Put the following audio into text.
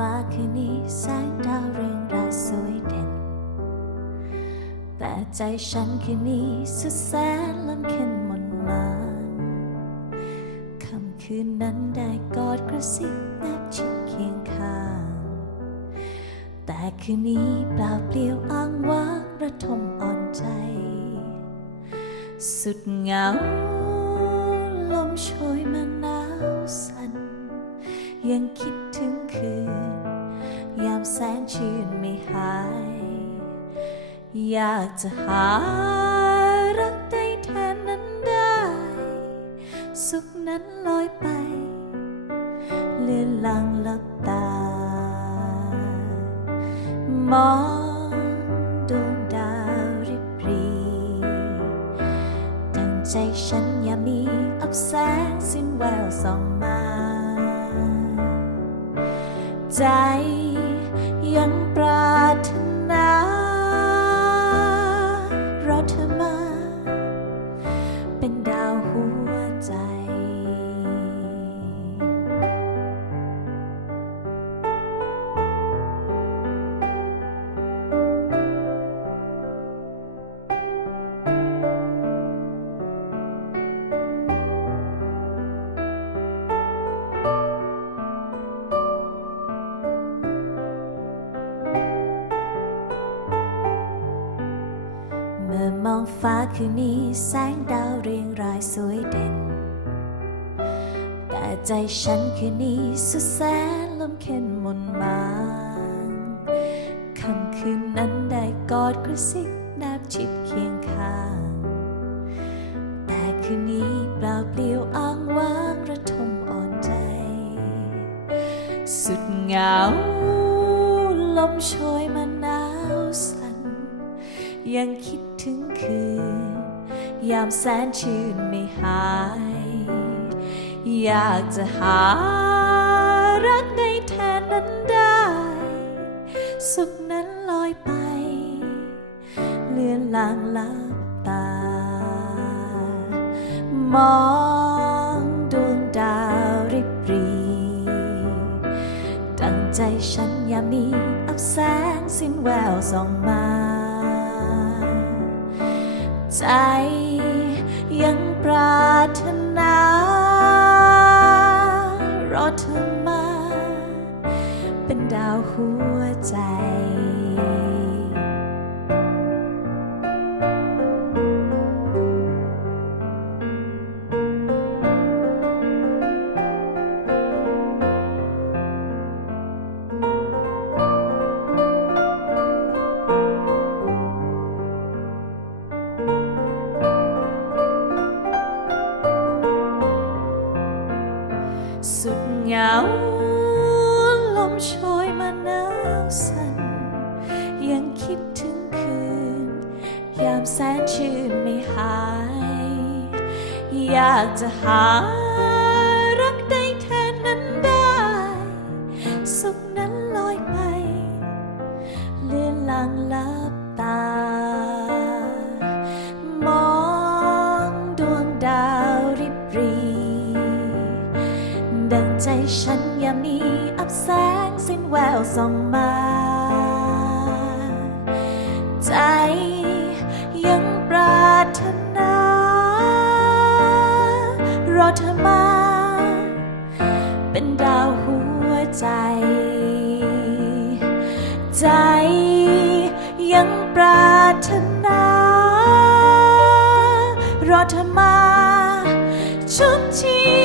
ฟ้าคืนนี้แสงดาวเรืองรายสวยเด่น แต่ใจฉันคืนนี้สุดแสนลำเค็นมนมานคำคืนนั้นได้กอดกระซิบแนบชิดเคียงข้าง แต่คืนนี้เปล่าเปลี่ยวอ้างว้างระทมอ่อนใจ สุดเหงา ลมโชยมาหนาวสั่นยังคิด คืน ยามแสนชื่นไม่หาย อยากจะหารักได้แทนนั้นได้ สุขนั้นลอยไป เลือนลางลับตา มองดวงดาวริบรีตั้งใจฉันอย่ามีอับแสงสิ้นแววส่องมา ใจยังปรารถนา ฟ้าคืนนี้แสงดาวเรียงรายสวยเด่น แต่ใจฉันคืนนี้สุดแสนลมเค็นมนมางคำคืนนั้นได้กอดกระซิบแนบชิดเคียงข้าง แต่คืนนี้เปล่าเปลี่ยวอ้างว้างระทมอ่อนใจ สุดเหงา ลมโชยมาหนาวสั่นยังคิดถึงคืน ยามแสนชื่นไม่หาย อยากจะหารักได้แทนนั้นได้ สุขนั้นลอยไป เลือนลางลับตา มองดวงดาวริบรีตั้งใจฉันอย่ามีอับแสงสิ้นแววส่องมาใจ เป็นดาวหัวใจ สุดเหงา มโชยมาหนาวสั่นยังคิดถึงคืน ยามแสนชื่นไม่หาย อยากจะหารักได้แทนนั้นได้ สุขนั้นลอยไป เลือนลางลับ ใจฉันอย่ามีอับแสงสิ้นแววส่องมา ใจยังปรารถนา รอเธอมา เป็นดาวหัวใจ ใจยังปรารถนา รอเธอมาชุบชี